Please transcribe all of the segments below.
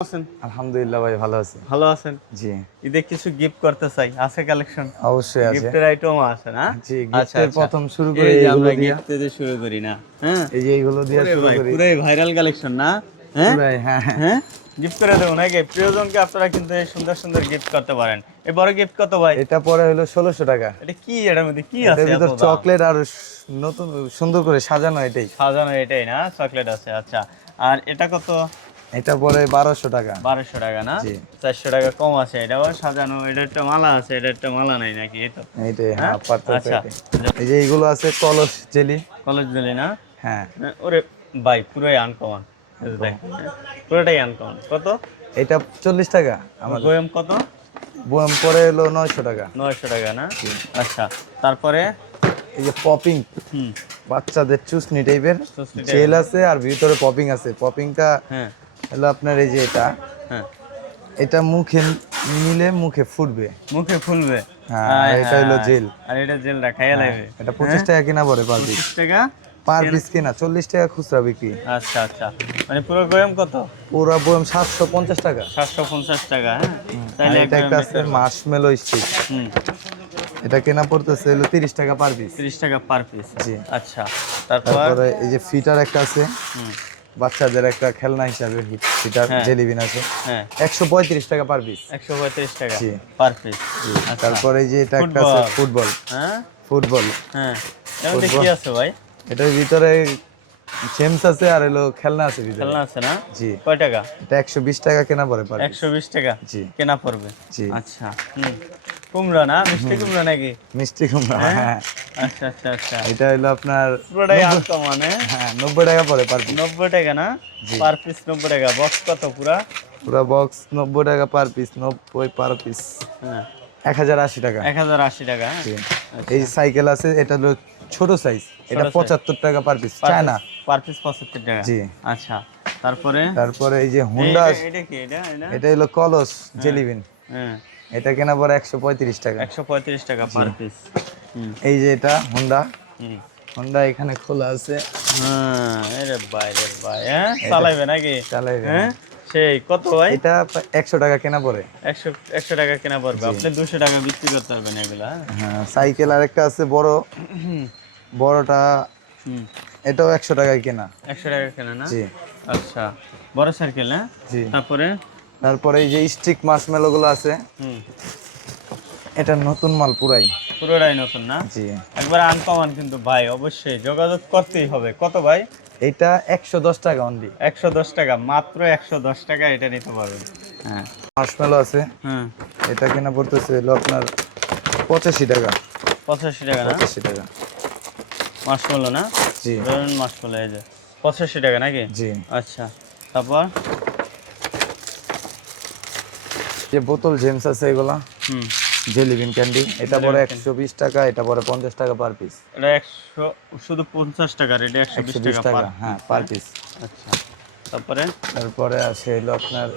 আছেন? আলহামদুলিল্লাহ ভাই ভালো আছি। ভালো আছেন? জি, ঈদে কিছু গিফট করতে চাই। আছে কালেকশন? অবশ্যই আছে। গিফটের আইটেমও আছে না? জি, আচ্ছা, গিফটের আচ্ছা। ১ম শুরু করি এই যে এইগুলো আমরা দিয়া। গিফট দিয়ে শুরু করি না? হ্যাঁ? এই যে এইগুলো দিয়া ওরে শুরু ভাই করি। পুরাই ভাইরাল কালেকশন না? হ্যাঁ? পুরাই হ্যাঁ, হ্যাঁ। হ্যাঁ? গিফট করে দেব নাকি? প্রিয়জনকে আপনারা কিন্তু এই সুন্দর, সুন্দর গিফট করতে পারেন। এই বড় গিফট কত ভাই? এটা পরে হলো ১৬০০ টাকা। এটা কি এটার মধ্যে কি এটার আছে এত ভিতর দাম? চকলেট আর নতুন সুন্দর করে সাজানো এটাই। সাজানো এটাই না? চকলেট আছে আচ্ছা। আর এটা কত? এটা পরে ১২০০ টাকা। ১২০০ টাকা না? জি, ৪০০ টাকা কম আছে। এটাও সাজানো। এটা একটা মালা আছে, এটা একটা মালা নাই নাকি? এই তো। এইটাই হ্যাঁ? হ্যাঁ, পারতেছে আচ্ছা। এটাই। এই যে এইগুলো আছে কলস জেলি। কলেজ দিলি না? হ্যাঁ, ওরে ভাই পুরোই আনকমন। এই যে দেখেন, হ্যাঁ? পুরোটাই আনকমন। কত? এটা ৪০ টাকা আমাদের। বয়াম কত? বয়াম পরে হলো ৯০০ টাকা। ৯০০ টাকা না? আচ্ছা। তারপরে এই যে পপিং হুম, বাচ্চাদের চুসনি টাইপের চুসনি জেল টাইপের। আছে আর ভিতরে পপিং আছে। পপিংটা হ্যাঁ, হলো আপনার এই যে এটা হ্যাঁ। এটা মুখে নিলে মুখে ফুটবে। মুখে ফুলবে। হ্যাঁ, আর আয় এটা হলো হায়। জেল। আর এটা জেলটা খাইয়া হ্যাঁ, লাগবে। এটা 25 টাকা কিনা পড়ে পার পিস। 25 টাকা? পার পিস কিনা 40 টাকা খুচরা বিক্রি। আচ্ছা, আচ্ছা। মানে পুরো বয়াম কত? পুরা বয়ম 750 টাকা। ৭৫০ টাকা, হ্যাঁ? আর চাইলে এক এটা বয়াম একটা নিতে আছে পারবেন। Marshmallow stick. হুম, এটা কেনা পড়তেছে হলো 30 টাকা পার পিস। ৩০ টাকা পার পিস। জি। আচ্ছা। তারপর? তারপরে এই যে ফিটার একটা আছে হুম, বাচ্চাদের একটা খেলনা হিসাবে ফিটার হ্যাঁ, জেলিবিন আছে হ্যাঁ। 135 টাকা পার পিস। ১৩৫ টাকা জি। Per piece. জি। আচ্ছা। তারপরে এই যে এটা একটা আছে ফুটবল। হ্যাঁ? ফুটবল। হ্যাঁ। এর মধ্যে ফুটবল কি আছে ভাই? এটার ভিতরে জেমস আছে আর হলো খেলনা আছে ভিতরে। খেলনা আছে না? জি। কয় টাকা? এটা 120 টাকা কেনা পড়ে পার পিস। ১২০ টাকা জি, কেনা পড়বে। জি। আচ্ছা। হুম। কুমড়া না? মিষ্টি কুমড়া নাকি? মিষ্টি কুমড়া হ্যাঁ? হ্যাঁ। আচ্ছা, আচ্ছা, আচ্ছা। এটা হলো আপনার পুরোটাই আনকমন, হ্যাঁ? হ্যাঁ 90 টাকা পড়ে পার পিস। ৯০ টাকা না? জি। পার পিস ৯০ টাকা। বক্স কত পুরা? পুরো বক্স 90 টাকা পার পিস 90 পার পিস হ্যাঁ। 1080 টাকা। ১০৮০ টাকা, হ্যাঁ? জি। আচ্ছা। এই সাইকেল আছে এটা হলো ছোট সাইজ এটা ছোট size। 75 টাকা per piece China. Per piece ৭৫ টাকা। জি। আচ্ছা। তারপরে? তারপরে এই যে হুন্ডা এটা কি এটা? এটা? এটা হলো কলস জেলিবিন হ্যাঁ। এটা কেনা পড়ে 135 টাকা। ১৩৫ টাকা পার পিস। হুম, এই যে এটা হুন্ডা হুম। হুন্ডা এখানে খোলা আছে হ্যাঁ, এরে ভাই রে ভাই, হ্যাঁ? চালাইবে নাকি? চালাইবে হ্যাঁ? সেই কত ভাই? এটা 100 টাকা কেনা পড়ে। ১০০ টাকা কেনা পড়বে। জি। আপনি ২০০ টাকা বিক্রি করতে পারবেন এগুলা, হ্যাঁ? হ্যাঁ সাইকেল আরেকটা আছে বড় বড়টা হুম। এটাও 100 টাকায় কেনা। ১০০ টাকা কেনা না? জি, আচ্ছা। বড় সাইকেল, হ্যাঁ? জি। তারপরে? তারপরে এই যে স্টিক মার্শমেলো গুলো আছে হুম। এটা নতুন মাল পুরাই। পুরোটাই নতুন না? জি, একবার আনকমন কিন্তু ভাই, অবশ্যই যোগাযোগ করতেই হবে। কত ভাই? এটা 110 টাকা অনলি। ১১০ টাকা, মাত্র ১১০ টাকা এটা নিতে পারবেন। হ্যাঁ। মার্শমেলো আছে হ্যাঁ। এটা কেনা পড়তেছে হলো আপনার 85 টাকা। ৮৫ টাকা না? 85 টাকা। মাসকলাই না? জি, ধরুন মাসকলাই এই যে ৮৫ টাকা নাকি? জি। আচ্ছা। তারপর? যে বোতল জেমস আছে এগুলা হুম। জেলিবিন ক্যান্ডি এটা Jelly পরে bean 120 টাকা এটা পরে 50 টাকা পার পিস। এটা ১০০ শুধু ৫০ টাকার, এটা ১২০ 120 টাকা টাকা পার হ্যাঁ পিস, পার হ্যাঁ? পিস। আচ্ছা। তারপরে? তারপরে আছে হলো আপনার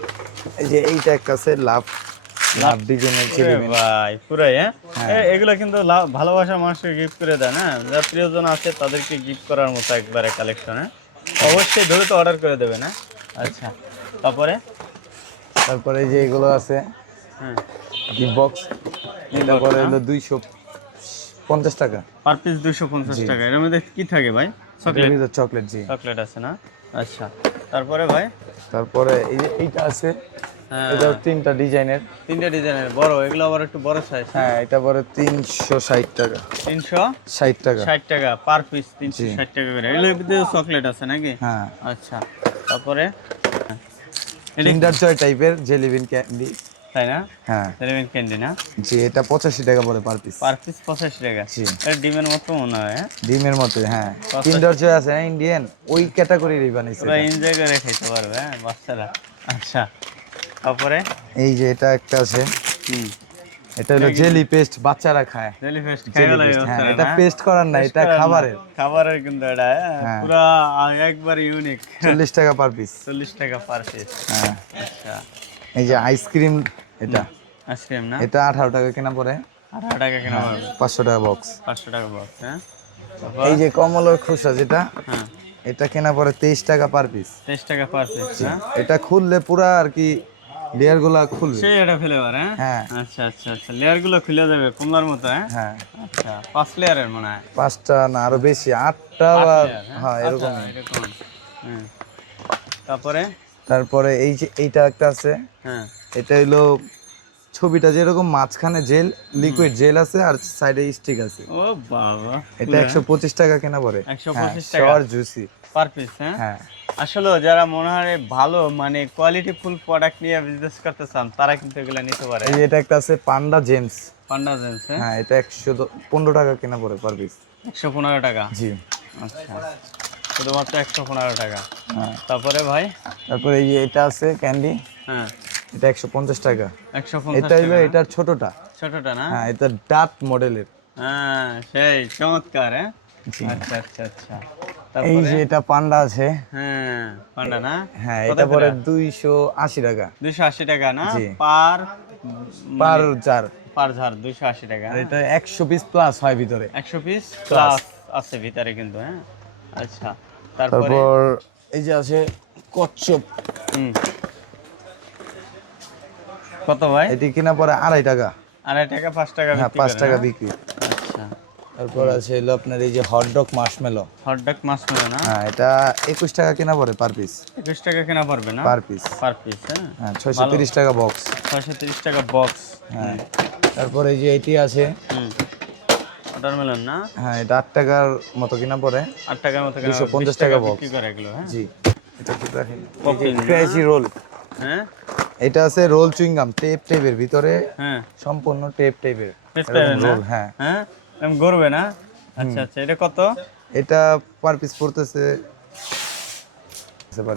এই যে এইটা একটা আছে লাভ লাভ ডিজাইনের ওরে জেলিবিন। ভাই, পুরাই, হ্যাঁ? হ্যাঁ। এগুলো কিন্তু ভালোবাসার মানুষকে গিফট করে দেয় না? যারা প্রিয়জন আছে তাদেরকে গিফট করার মতো একবারে কালেকশন, হ্যাঁ? অবশ্যই দ্রুত অর্ডার করে দেবেন, হ্যাঁ? আচ্ছা। তারপরে? তারপরে এই যে এগুলো আছে হ্যাঁ। গিফট বক্স এটা box পরে না? হলো 250 টাকা। পার পিস ২৫০ জি। টাকা। এর মধ্যে কি থাকে ভাই? এটার চকলেট? ভিতর চকলেট জি। চকলেট আছে না? আচ্ছা। তারপরে ভাই? তারপরে এই যে এইটা আছে হ্যাঁ। এটাও তিনটা ডিজাইনের। ৩ টে ডিজাইনের বড়, এগুলো আবার একটু বড় সাইজ। হ্যাঁ এটা পরে 360 টাকা ৩৬০ টাকা। টাকা পার পিস, জি। ৩৬০ টাকা করে। এগুলোর ভিতরে চকলেট আছে নাকি? হ্যাঁ আচ্ছা। তারপরে? এটা কি? কিন্ডার জয় টাইপের জেলিবিন ক্যান্ডি। তাই না? হ্যাঁ সেরামিক ক্যান্ডি না? জি এটা 85 টাকা পড়ে পার পিস। পার পিস ৮৫ টাকা। জি এটা ডিমের মতো মনে হয়, হ্যাঁ? ডিমের মতো হ্যাঁ 85 কিন্ডার জয় আছে না ইন্ডিয়ান ওই ক্যাটাগরিরই বানাইছে পুরো এটা। এনজয় করে খেতে পারবে, হ্যাঁ, বাচ্চারা। আচ্ছা। তারপরে? এই যে এটা একটা আছে হুম। এটা হলো জেলি পেস্ট বাচ্চারা খায়। জেলি পেস্ট জেলি খাইবে লাগে পেস্ট হ্যাঁ বাচ্চারা, এটা না? পেস্ট করার না Taste এটা করার না। খাবারের। খাবারের কিন্তু এটা, হ্যাঁ? হ্যাঁ। পুরা একবার ইউনিক। 40 টাকা পার পিস। ৪০ টাকা পার পিস। হ্যাঁ আচ্ছা। এই যে আইসক্রিম এটা আইসক্রিম না? এটা 18 টাকা কেনা পড়ে ১৮ টাকা কেনা পড়বে। 500 টাকা বক্স। ৫০০ টাকা বক্স, হ্যাঁ? তারপর? এই যে কমলার খোসা যেটা হ্যাঁ। এটা কেনা পরে 23 টাকা পার পিস। 23 টাকা পার পিস না? এটা খুললে পুরা আর কি লেয়ার গুলা খুলবে। সেই এটা ফ্লেভার, হ্যাঁ? হ্যাঁ আচ্ছা আচ্ছা আচ্ছা, লেয়ার গুলো খুলে যাবে কমলার মতো, হ্যাঁ? হ্যাঁ, আচ্ছা, 5 লেয়ারের মনে হয়। 5টা না আরো বেশি, 8টা 8 বা লেয়ার, হ্যাঁ? হ্যাঁ আচ্ছা, এরকম। এরকম। হ্যাঁ। তারপরে তারপরে এই যে এইটা একটা আছে, হ্যাঁ, এটা হলো ছবিটা যেরকম মাঝখানে জেল লিকুইড জেল আছে আর সাইডে স্টিক আছে। ও বাবা, এটা 125 টাকা কেনা পড়ে। 125 টাকা শর জুসি। পার পিস, হ্যাঁ? হ্যাঁ আসলে যারা মনে হয় ভালো মানে কোয়ালিটি ফুল প্রোডাক্ট নিয়ে বিজনেস করতে চান তারা কিন্তু এগুলো নিতে পারে। এই যে এটা একটা আছে পান্ডা জেমস। পান্ডা জেন্স, হ্যাঁ? হ্যাঁ এটা 115 টাকা কেনা পড়ে পার পিস। 115 টাকা। জি। আচ্ছা, শুধুমাত্র 115 টাকা। হ্যাঁ তারপরে ভাই, তারপরে এই যে এটা আছে ক্যান্ডি, হ্যাঁ, এটা 150 টাকা। 150 এটা হলো টাকা। এটার ছোটটা। ছোটটা না? হ্যাঁ এটা ডাট মডেলের। হ্যাঁ, সেই চমৎকার, হ্যাঁ? জি। আচ্ছা আচ্ছা আচ্ছা। এই তারপরে যে এটা পান্ডা আছে। হ্যাঁ, পান্ডা না? হ্যাঁ কত এটা পরে করে? 280 টাকা 280 টাকা না? জি। পার পার জার। পার ঝাড় 280 টাকা। আর এটা 100 পিস প্লাস হয় ভিতরে। 100 পিস প্লাস আছে ভিতরে কিন্তু, হ্যাঁ? আচ্ছা, তারপরে তারপর এই যে আছে কচ্ছপ, হুম, কত ভাই? এটি কিনা পরে 2.5 টাকা। 2.5 টাকা, 5 টাকা হ্যাঁ বিক্রি 5 করে, টাকা না? বিক্রি। আচ্ছা, তারপর আছে হলো আপনার এই যে হটডগ মার্শমেলো। হটডগ মাশমেলো না? হ্যাঁ এটা 21 টাকা কিনা পড়ে পার পিস। 21 টাকা কেনা পারবে না? Per piece. পার পিস, হ্যাঁ? হ্যাঁ 630 টাকা বক্স। 630 টাকা বক্স। হ্যাঁ তারপর এই যে এটি আছে, হুম, ওয়াটারমেলন না? হ্যাঁ এটা 8 টাকার মতো কিনা পড়ে। 8 টাকার মতো কেনা, 250 টাকা টাকা বিক্রি box। করে এগুলো, হ্যাঁ? জি। এটা কি দেখেন, Popping না? Crazy roll. হ্যাঁ, এটা আছে রোল চুইংগাম টেপ টাইপের ভিতরে, হ্যাঁ, সম্পূর্ণ টেপ টাইপের চেষ্টা করেন না? রোল। হ্যাঁ হ্যাঁ, এরকম গড়বে না? আচ্ছা আচ্ছা, এটা কত? এটা পার পিস পড়তেছে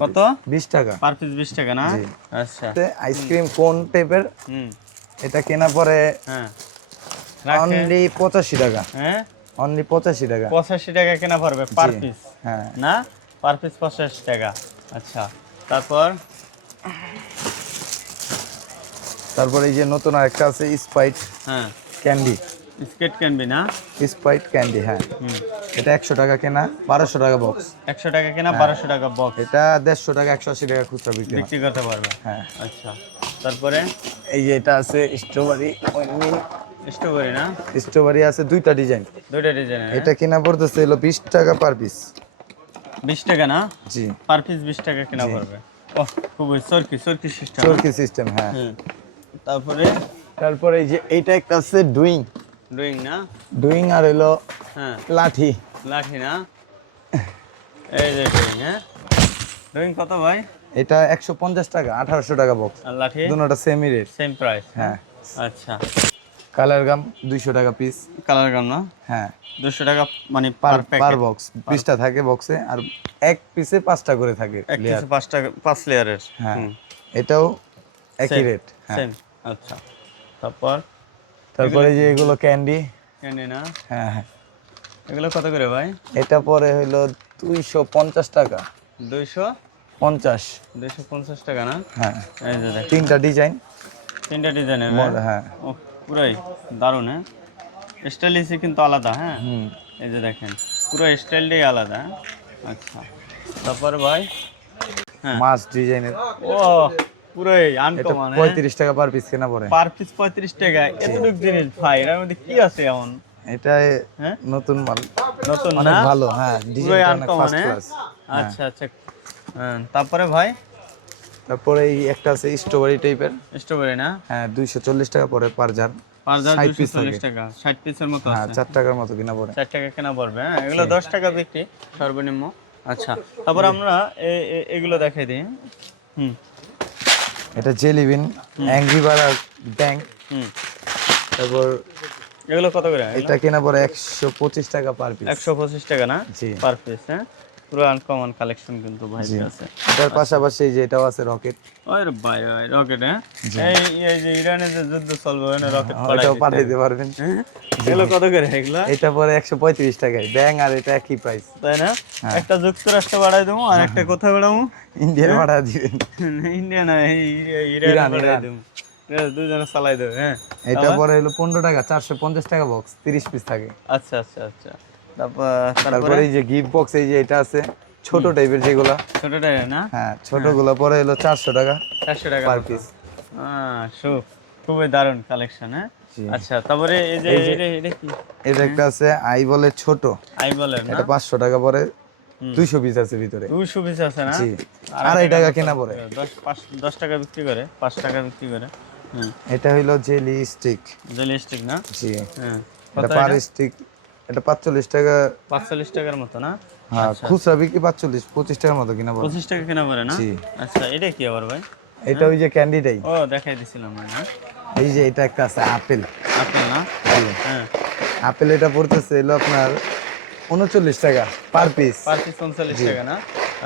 কত? 20 টাকা। পার পিস 20 টাকা না? জি। আচ্ছা, আইসক্রিম কোন টাইপের, হুম, এটা কেনা পরে হ্যাঁ, রাখে, অনলি 85 টাকা। হ্যাঁ, অনলি 85 টাকা। 85 টাকা কেনা পারবে পার জি। পিস, হ্যাঁ না? পার পিস 85 টাকা। আচ্ছা, তারপর তারপরে এই যে নতুন আরেকটা আছে স্প্রাইট হ্যাঁ, ক্যান্ডি। স্কেট ক্যানবি না? স্প্রাইট ক্যান্ডি, হ্যাঁ হুম, এটা 100 টাকা কেনা, 1200 টাকা বক্স। 100 টাকা কেনা, 1200 টাকা বক্স এটা 150 টাকা, 180 টাকা খুচরা বিক্রি হয়। বিক্রি করতে পারবে। হ্যাঁ আচ্ছা, তারপরে এই যে এটা আছে স্ট্রবেরি স্ট্রবেরি না? স্ট্রবেরি আছে দুইটা ডিজাইন। দুইটা ডিজাইনের, এটা কিনা পড়তেছে হলো 20 টাকা পার পিস। 20 টাকা না? জি। পার পিস 20 টাকা কেনা জি। পড়বে। ওহ, খুবই সরকি সিস্টেম। চরকি সিস্টেম, হ্যাঁ। তারপরে তারপরে এই যে এইটা একটা আছে ডুইং। ডুইং না? ডুইং আর হলো হ্যাঁ, লাঠি। লাঠি না? এই যে ডুইং, হ্যাঁ? ডুইং কত ভাই? এটা 150 টাকা, 1800 টাকা বক্স। আর লাঠি? দুটোটা সেমই রেট। সেম প্রাইস, হ্যাঁ। আচ্ছা, কালার গাম 200 টাকা পিস। কালার গাম না? হ্যাঁ 200 টাকা মানে পার পার পার প্যাকেট। বক্স 20টা থাকে বক্সে, আর এক পিসে 5টা করে থাকে এক layer। পিসে 5 টাকা, 5 লেয়ারের। হ্যাঁ এটাও একই রেট। হ্যাঁ সেম। আচ্ছা, তারপর তারপরে যে এগুলো ক্যান্ডি। ক্যান্ডি না? হ্যাঁ হ্যাঁ এগুলো কত করে ভাই? এটা পরে হইলো 250 টাকা। 250 50। টাকা না? হ্যাঁ এই যে দেখ, তিনটা ডিজাইন। তিনটা ডিজাইনের, হ্যাঁ ও পুরাই দারুণ, হ্যাঁ? স্টাইলিশই কিন্তু আলাদা, হ্যাঁ? হুম। এই যে দেখেন, পুরো স্টাইলটাই আলাদা, হ্যাঁ? আচ্ছা, তারপর ভাই, হ্যাঁ, মাছ ডিজাইনের। ও পুরোই এটা আনকমন, 35 টাকা পার পিস কেনা পড়ে। পার পিস 35 টাকা। এতটুকু জিনিস ভাই, এর মধ্যে কি আছে এমন? এটা হ্যাঁ, নতুন মাল, নতুন অনেক না? ভালো। হ্যাঁ পুরোই ডিজাইনটা অনেক আনকমন, ফার্স্ট হ্যাঁ? ক্লাস। আচ্ছা আচ্ছা, হ্যাঁ, তারপরে ভাই তারপরে এই একটা আছে স্ট্রবেরি টাইপের। স্ট্রবেরি না? হ্যাঁ 240 টাকা পড়ে পার জার। 5000 60 পিস 240 থাকে। টাকা, 60 পিসের মতো হ্যাঁ আছে। 4 টাকার মতো কিনা পড়ে। 4 টাকা কেনা পড়বে, হ্যাঁ? এগুলো 10 টাকা বিক্রি সর্বনিম্ন। আচ্ছা, তারপর আমরা এগুলো দেখাই দিই। হুম, এটা জেলি বিন, অ্যাংরি বার আর ব্যাং। হুম, তারপর এগুলো কত করে? এটা কেনা পড়ে 125 টাকা পার পিস। 125 টাকা না? জি। পার পিস, হ্যাঁ? পুরো আনকমন কালেকশন কিন্তু ভাই জি। আছে। এটার পাশাপাশি এই যে এটাও আছে রকেট। ওই রে ভাই, ওই রকেট, হ্যাঁ? এই যে ইরানের যে যুদ্ধ চলবে, ওখানে রকেট এটাও পাঠাই পাঠাইতে পারবেন। এগুলো কত করে এগুলো? এটা পরে 135 টাকায়, ব্যাং আর এটা একই প্রাইস। তাই না? হ্যাঁ। একটা যুক্তরাষ্ট্র বাড়াই দেবো আর একটা কোথায় বাড়াবো? ইন্ডিয়ার ভাড়া দিবেন। ইন্ডিয়া না, ইরান ইরান, বাড়াই ইরান। দেবো। দুজনে চালাই দেবে, হ্যাঁ? এটা পরে হলো 15 টাকা, 450 টাকা বক্স, 30 পিস থাকে। আচ্ছা আচ্ছা আচ্ছা, তারপর তারপরে এই যে গিফট বক্স, এই যে এটা আছে ছোট টাইপের যেগুলা, ছোটটাই না? হ্যাঁ ছোটগুলো পরে হলো 400 টাকা 400 টাকা পার মতো। পিস। খুবই দারুণ কালেকশন, হ্যাঁ। জি। আচ্ছা, তারপরে এই যে এই যে এটা কি? এটা একটা আছে আই বলে ছোট, আই বলেন না? এটা 500 টাকা পরে, 200 পিস আছে ভিতরে। 200 পিস আছে না? জি, 2.5 টাকা কেনা পড়ে। 10 টাকা বিক্রি করে, 5 টাকা বিক্রি করে। হুম, এটা হইলো জেলি স্টিক। জেলি স্টিক না? জি, হ্যাঁ। এটা কত পার এটা? স্টিক, এটা 45 টাকা। 45 টাকার মতো না? হ্যাঁ, আচ্ছা, খুচরা বিক্রি 25 টাকার মতো কিনা পড়ে। 25 টাকা কেনা পড়ে না? জি। আচ্ছা, এটা কি আবার ভাই? এটা ওই যে ক্যান্ডিটাই। ও, দেখাই দিছিলাম ভাই না? এই যে এটা একটা আছে আপেল। আপেল না? জি, হ্যাঁ। আপেল এটা পড়তেছে হলো আপনার 39 টাকা পার পিস। পার পিস 39 টাকা না?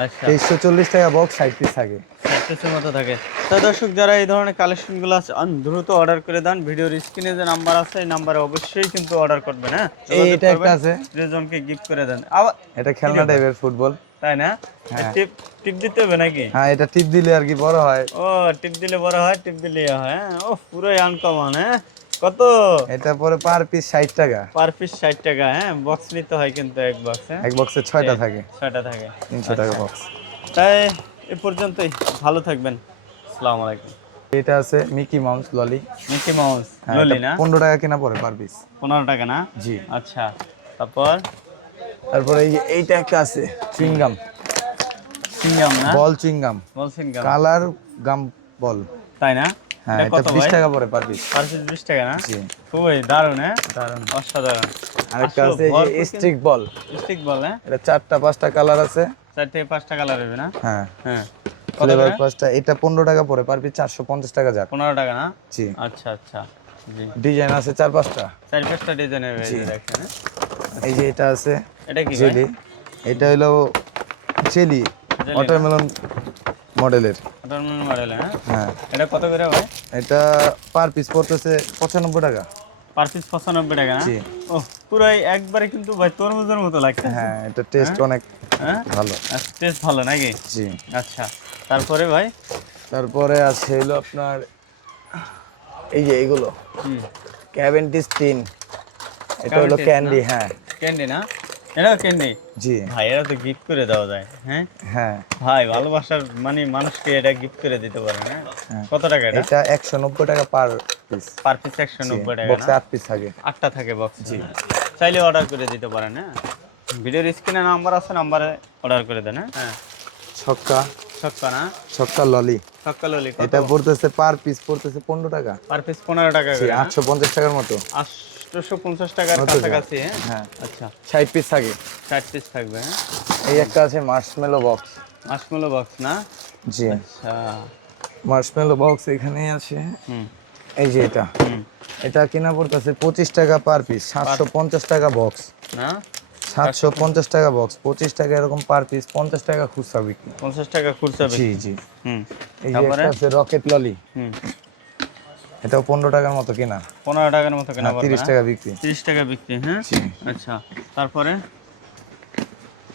আচ্ছা, 340 টাকা বক্স, 60 পিস থাকে। 60 পিসের মতো থাকে। তো দর্শক, যারা এই ধরনের কালেকশনগুলো চান দ্রুত অর্ডার করে দেন। ভিডিওর স্ক্রিনে যে নাম্বার আছে এই নাম্বারে অবশ্যই কিন্তু অর্ডার করবেন, হ্যাঁ। এটা একটা আছে, প্রিয়জনকে গিফট করে দেন। আবার এটা খেলনা টাইপের ফুটবল। তাই না? হ্যাঁ। টিপ টিপ দিতে হবে নাকি? হ্যাঁ, এটা টিপ দিলে আর কি বড় হয়। ও, টিপ দিলে বড় হয়, টিপ দিলে ইয়ে হয়, হ্যাঁ। ও, পুরোই আনকমন, হ্যাঁ। কত? এটা পরে পার পিস 60 টাকা। পার পিস 60 টাকা, হ্যাঁ। বক্স নিতে হয় কিন্তু এক বক্স, হ্যাঁ। এক বক্সে 6টা থাকে, 6টা থাকে। 300 টাকা আচ্ছা। বক্স। তাই এ পর্যন্তই। ভালো থাকবেন। আসসালামু আলাইকুম। এটা আছে মিকি মাউস ললি। মিকি মাউস হ্যাঁ, ললি এটা না? 15 টাকা কিনা পড়ে পার পিস। 15 টাকা না? জি। আচ্ছা, তারপর তারপরে এই যে এইটা একটা আছে চুইংগাম, সিঙ্গাম না? বল চুইংগাম, বল সিঙ্গাম, কালার গাম বল। তাই না? হ্যাঁ, এটা এটা কত 20 ভাই? টাকা পড়ে পার পিস। পার পিস 20 টাকা না? জি। খুবই দারুণ, হ্যাঁ। দারুন। অসাধারণ। আরেকটা আসলে আছে এই ভরপুর যে কিন্তু- স্টিক বল। স্টিক বল, হ্যাঁ। এটা 4টা 5টা কালার আছে। 4 থেকে 5টা কালার হবে না? হ্যাঁ, হ্যাঁ। কত ফ্লেভার করে? 5টা, এটা 15 টাকা পড়ে পার পিস, 450 টাকা যাক। 15 টাকা না? জি। আচ্ছা, আচ্ছা। জি। ডিজাইন আছে 4-5টা। 4-5টা ডিজাইনের জি। দেখেন, হ্যাঁ। এই যে এটা আছে এটা কি ভাই? জেলি, এটা হলো জেলি না? ওয়াটারমেলন মডেলের। ওয়াটারমেলন মডেল, হ্যাঁ। হ্যাঁ, এটা কত করে ভাই? এটা পার পিস পড়তেছে 95 টাকা। পার পিস 95 টাকা না? জি। ও, পুরাই একবারে কিন্তু ভাই তরমুজের মতো লাগছে। হ্যাঁ, এটা টেস্ট অনেক হ্যাঁ। ভালো। টেস্ট ভালো নাকি? জি। আচ্ছা, তারপরে ভাই? তারপরে আছে হলো আপনার এই যে এইগুলো হুম, ক্যাভেন্টিস টিন, এটা হলো Cavendish ক্যান্ডি। না? হ্যাঁ, ক্যান্ডি না? এটাও ক্যান্ডি? জি। ভাই, এরা তো গিফট করে দেওয়া যায়, হ্যাঁ। হ্যাঁ, ভাই, ভালোবাসার মানে মানুষকে এটা গিফট করে দিতে পারে, হ্যাঁ। হ্যাঁ। কত টাকা এটা? এটা 190 টাকা পার পিস। পার পিস 190 টাকা বক্সে না? 8 পিস থাকে। 8টা থাকে বক্স। জি। চাইলে অর্ডার করে দিতে পারেন, হ্যাঁ। ভিডিওর স্ক্রিনে নাম্বার আছে, নাম্বারে অর্ডার করে দেন, হ্যাঁ। ছক্কা, ছক্কা না? ছক্কা ললি, ছক্কা ললি কত? এটা পড়তেছে পার পিস পড়তেছে 15 টাকা। পার পিস 15 টাকা জি, করে না? 850 টাকার মতো। 850 টাকার মতো কাছাকাছি, হ্যাঁ। হ্যাঁ, আচ্ছা, 60 পিস থাকে। 60 পিস থাকবে, হ্যাঁ। এই একটা আছে মার্শমেলো বক্স। মাশমেলো বক্স না? জি, আচ্ছা। মার্শমেলো বক্স এখানেই আছে। হুম, এই যে এটা, হুম। এটা কিনা পড়তেছে 25 টাকা পার পিস, 750 টাকা বক্স। না? 750 টাকা বক্স, 25 টাকা এরকম পার পিস, 50 টাকা খুচরা বিক্রি। 50 টাকা খুচরা জি বিক্রি। জি। হুম, এই যে তারপরে? একটা আছে রকেট ললি, হুম। এটাও 15 টাকার মতো কিনা, 15 টাকার মতো কেনা পড়বে 30 না? টাকা বিক্রি। 30 টাকা বিক্রি, হ্যাঁ। জি। আচ্ছা, তারপরে?